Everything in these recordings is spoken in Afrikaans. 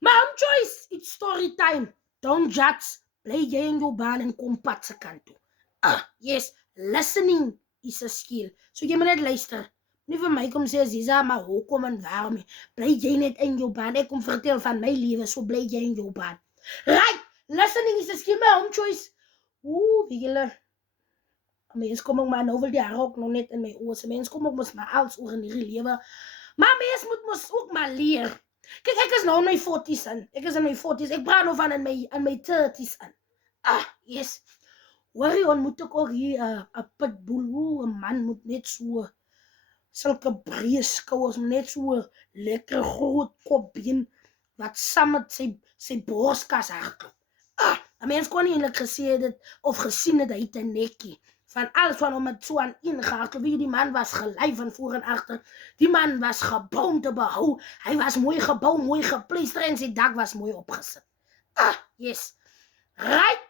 Ma'am Joyce, it's story time. Don't judge. Bly jy in jou baan en kom pad se kant toe. Yes, listening is a skill. So jy moet net luister. Nie vir my kom sê Ziza, maar hoekom en waarom nie. Bly jy net in jou baan. Ek kom vertel van my lewe, so bly jy in jou baan. Right, listening is a skill, Ma'am Joyce. Wie julle. Mens kom ook maar nou wil die haar ook nog net in my oor. Mens kom ook mos maar als oor in hierdie lewe. Maar mens moet mos ook maar leer. Kijk, ek is nou in my 40's in. Ek is in my 40's. Ek praat nou van in my 30's in. Yes. Hoorie, ontmoet ek ook hier 'n pitbull. 'n man moet net so sulke breë skouers, net so lekker groot kopbeen wat saam met sy borskas hardloop. 'n mens kon nie eintlik gesê dit of gesien het hy het 'n nekkie. Van alles van hom het so aan ingehardloop. Wie die man was gelei van voor en agter. Die man was gebou om te behou. Hy was mooi gebou, mooi gepleister en sy dak was mooi opgesit. Yes. Right.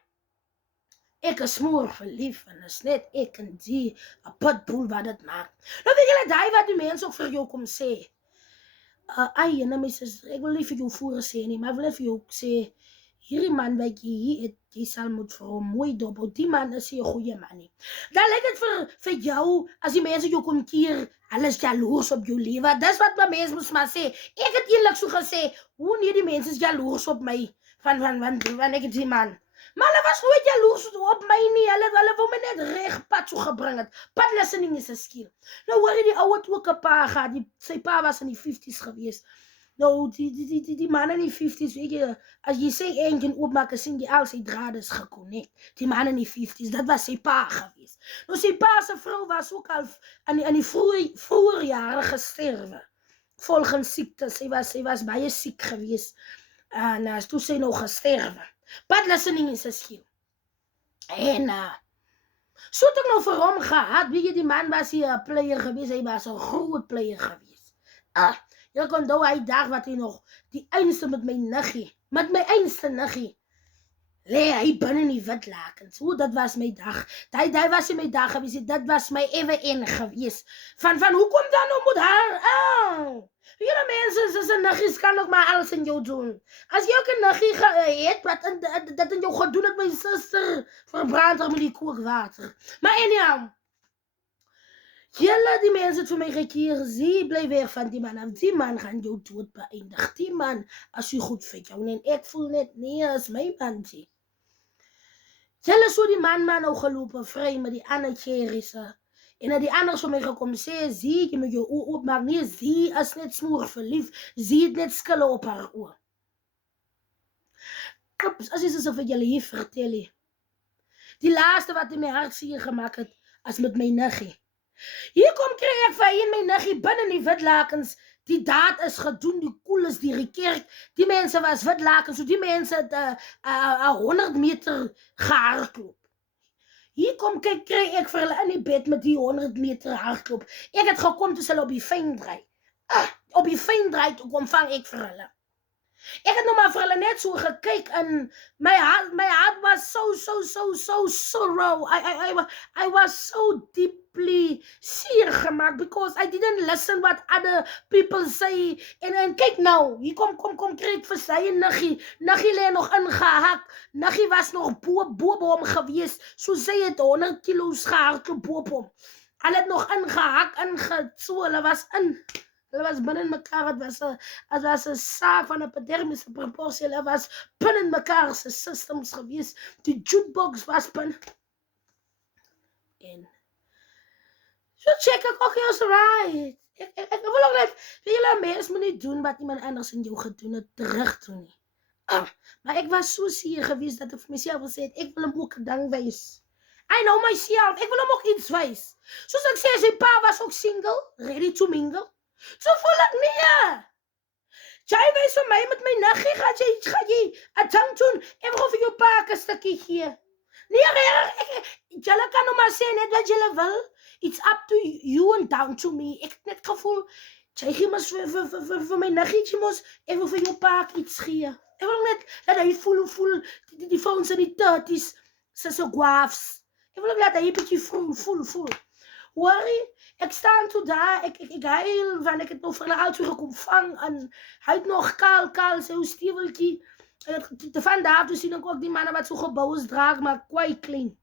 Ek is smoor verlief en is net ek en die 'n pitbull wat dit maak. Nou weet julle daai wat die mense ook vir jou kom sê. En my suster, ek wil nie vir jou voor sê nie, maar ek wil net vir jou sê hierdie man wat jy hier het, jy sal moet vir hom mooi dop. Die man is 'n goeie man nie. Dan lyk dit vir jou as die mense jou kom keer, hulle is jaloers op jou lewe. Dis wat my mense moet maar sê. Ek het eerlik so gesê, hoe nie die mense is jaloers op my van ek die man. Maar hulle was nooit jaloers op my nie. Hulle wou my net reg pad so gebring het. Pad listening is 'n skill. Nou hoor jy die ou het ook 'n pa gehad. Sy pa was in die 50's gewees. Nou, die man in die 50's, weet jy, as jy sê engine oopmaak, sien jy al sy drade is geconnect. Die man in die 50's, dat was sy pa gewees. Nou, sy pa se vrou was ook al in die vroeger jare gesterwe. Volgens siekte, sy was baie siek gewees. En toe sy nou gesterwe. Pad listening is 'n skill. En so het ek nou vir hom gehad, weet jy, die man was hier 'n player gewees, hy was 'n groot player gewees. Jy kon onthou hy dag wat hy nog die einste met my einste niggie, lê hy binne in die wit lakens. Dat was my dag. Daai was my dag gewees, dit was my ewe en gewees. Van hoekom dan nou moet haar? Julle mense, is 'n niggies kan ook maar alles in jou doen. As jy ook 'n niggie het wat dat in jou gedoen het, my suster, verbrand haar met die kookwater. Maar anyhow, julle die mense het vir my gekeer, sie bly weg van die man af. Die man gaan jou dood beëindig. Die man, as jy goed vir jou, en ek voel net, nee, as my man sê. Julle so die man nou gelopen vry met die ander cherryse. En die anders vir my gekom sê, sie, jy moet jou oor oopmaak. Nee, sie is net smoor verlief. Sie het net skille op haar oor. As jy so vir julle hier vertel, die laaste wat in my hart seer gemaak het, as met my niggie. Hier kom kry ek vir hy en my niggie binne in die wit lakens. Die daad is gedoen, die koel is die kerk. Die mense was wit lakens, so die mense het 100 meter gehardloop. Hier kom kry ek vir hulle in die bed met die 100 meter hardloop. Ek het gekom toe hulle op die fyn draai. Op die fyn draai toe kom vang ek vir hulle. Ek het nog maar vir hulle net so gekyk en my heart was so raw. I was so deeply seer gemaakt because I didn't listen what other people say. En kyk nou, hier kom kry ek vir sy en Niggie. Niggie lê nog ingehak. Niggie was nog bo hom gewees. So sy het 100 kilo's gehardloop bo hom. Hulle het nog ingehak, so hulle was in. Hulle was binne in mekaar, het was 'n saak van 'n epidermiese proporsie, hulle was binne in mekaar se systems gewees, die jukebox was binne. En so check ek ook jy's right. Ek wil ook net, vir julle mens moet nie doen wat iemand anders in jou gedoen het, terug doen nie. Maar ek was so seer gewees, dat ek vir myself gesê het, ek wil hom ook 'n ding wys. I know myself, ek wil hom ook iets wys. Soos ek sê, sy pa was ook single, ready to mingle. So voel ek nie. Jy wees vir my met my niggie, gaan jy 'n ding doen, en wil vir jou pa 'n stukkie gee. Nee, julle kan nou maar sê net wat julle wil. It's up to you and down to me. Ek het net gevoel, jy gee mos vir my niggietjie mos, en wil vir jou pa iets gee. Ek wil net, dat hy voel, die vrouens in die 30's, sy so guafs. Ek wil ook laat hy bietjie voel. Worry, Ek staan toe daar, ek huil, want ek het nou van 'n auto gekom vang en hy het nog kaal sy steeweltjie. Van daar toe sien ek ook die manne wat so gebou is draag, maar kwai klein.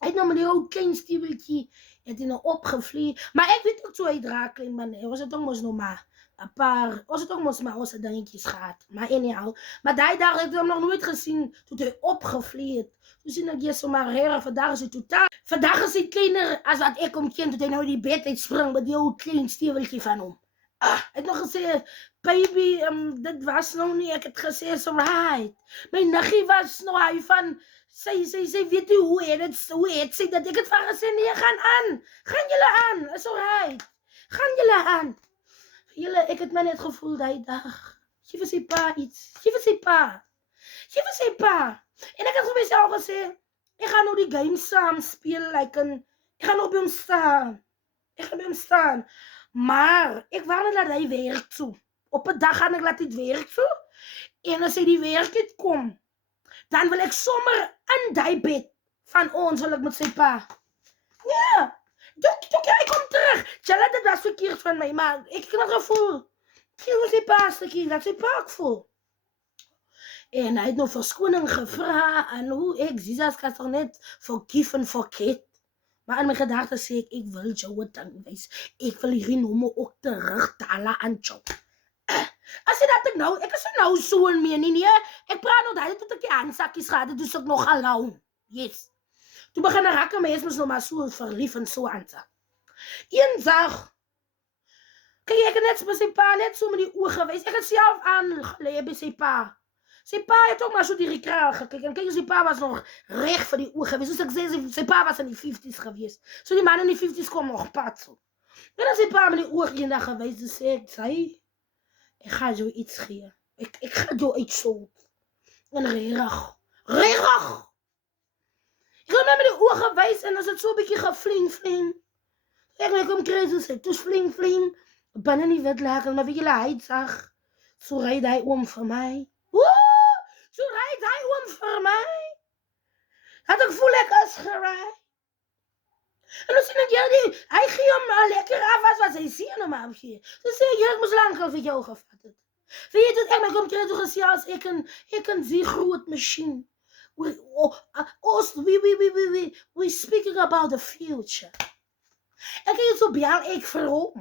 Hy het nou met die ou klein steeweltjie, het hy nou opgevlieg. Maar ek weet ook so hy draag klein man. Ons het ook mos nog maar 'n paar, ons het ook mos maar ons dingetjies gehad. Maar anyhow, maar daai dag het ek hom nog nooit gesien toe hy opgevlieg het. Toe sien ek hier sommer rare, vandag is hy totaal. Vandag is hy kleiner as wat ek hom ken, toe hy nou die bed uitspring met die ou klein steeweltjie van hom. Hy het nog gesê, baby, dit was nou nie, ek het gesê, it's alright. My niggie was nou hy van, sy weet nie hoe het sy dat ek het van gesê, nee, gaan julle aan, is alright, gaan julle aan. Julle, ek het my net gevoel die dag, gee vir sy pa iets, gee vir sy pa. En ek het vir myself gesê, ek gaan nou die game saam speel, ek gaan op hom staan, maar ek wou net laat hy werk toe. Op 'n dag gaan ek laat dit werk toe, en as hy die werk het kom, dan wil ek sommer in die bed van ons, wil ek met sy pa. Ja, toe hy kom terug. Tjalla, dit was verkeerd van my, maar ek het nog gevoel, gee vir sy pa stukkie, dat sy pa ook voel. En hy het nog verskoning gevra, en hoe ek, Jesus kan toch net forgive and forget. Maar in my gedagte sê ek wil jou wat dan wees. Ek wil hierdie nommer ook terugtalen aan jou. As jy dat ek is nou so in mee, nee, ek praat nog dat tot ek die handsakkies gehad het, dus ek nog alone. Yes. Toe begin ek raak my is nog maar so verlief en so aansak. Eendag, kyk ek net by sy pa, net so met die oog gewys, ek het self aangelee by sy pa. Sy pa het ook maar so die rekraal gekyk, en kyk, sy pa was nog reg vir die oog gewees, soos ek sê, sy pa was in die 50s gewees, so die man in die 50s kom nog pad so. En as sy pa met die oog eendag gewys, dus sê ek, ek ga jou iets gee, ek ga jou iets so, en regtig, ek het my met die oog gewys, en as het so bykie gefling, ek kom kry, so sê, toes fling, binnen die wit laken, maar weet julle, hy sag, so rijd hy oom vir my, so rijd hy oom vir my, dat ek voel ek is geraai, en dan sien ek jy, hy gee hom lekker af as wat hy sien om hem gee, so sê ek moes lang al vir jou gevat het, weet jy, toe ek my kom kry, toe gesê, as ek kan die groot machine, we speaking about the future, ek het so bel ek vir hom,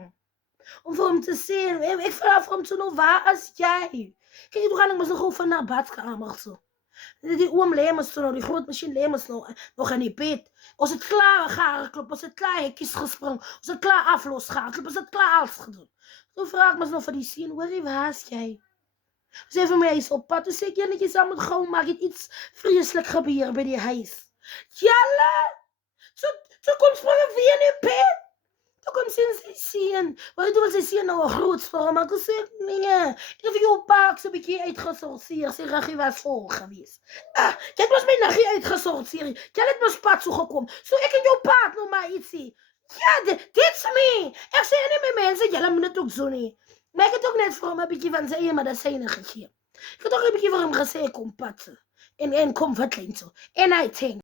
om vir hom te sê, ek vraag vir hom so nou, waar is jy? Kijk, toe gaan ek mos nog gewoon van naar badkamer so. Die oom Lemmers so nou, die groot machine Lemmers nog in die bed. Ons het klaar gaarklop, ons het klaar hekkies gespring, ons het klaar aflos gaarklop, ons het klaar alles gedoen. Toen vraag ek mos nog van die sien, hoorie, waar is jy? Sê vir my, hy is op pad, toe sê ek, jy saam moet gauw, maar het iets vreselijk gebeur by die huis. Jalla! So kom spring ek weer in die bed. Toe kom sy sien, waar toe wil sy sien nou 'n groot storm, maar ek sê, nee, ek het vir jou pa so 'n bietjie uitgesorteer, sy ruggie was vol gewees. Jy het mos my niggie uitgesorteer, jy het mos pad so gekom, so ek en jou pa het nou maar ietsie. Ja, dit's me, ek sê nie my mense, julle moet dit ook so nie. Maar ek het ook net vir hom 'n bietjie van sy eie medisyne gegee. Ek het ook 'n bietjie vir hom gesê, kom patse, en kom wat klein so, en hy denk,